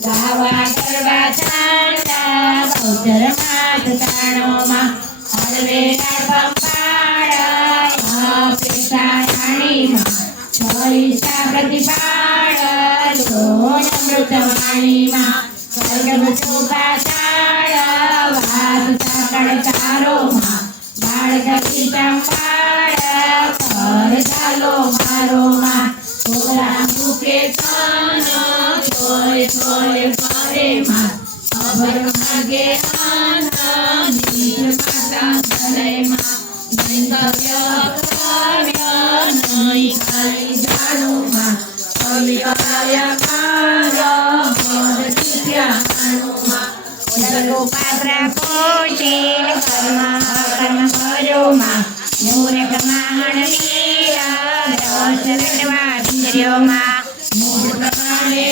ગાવા કરવા ચાંડા બૌદ્ધર માત તાણોમાં હળવે પંપાળ પેશાણીમાં છોઈસા પ્રતિપાળ લોણ અમૃતવાણીમાં સ્વર્ગ ચોપાચાળ વાત સાકળ તારોમાં બાળક પીતાંબાળ પર ચાલો મારોમાં છોકરા મૂકે તન છોય છોય કરે માં અભર માગે આન નીર માતા ધરેમાં નૈતવ્ય કર્ય નહીં ખાઈ જાણુમાં અવિકાર્ય કાર્ય મદ તિથ્યાનુમાં પાત્રા કોશીલ કર્મ કરોમાં મૂર્ખ માહણ નીરા રસ રડવા ઇન્દ્રિયોમાં મૂળ પ્રમાણે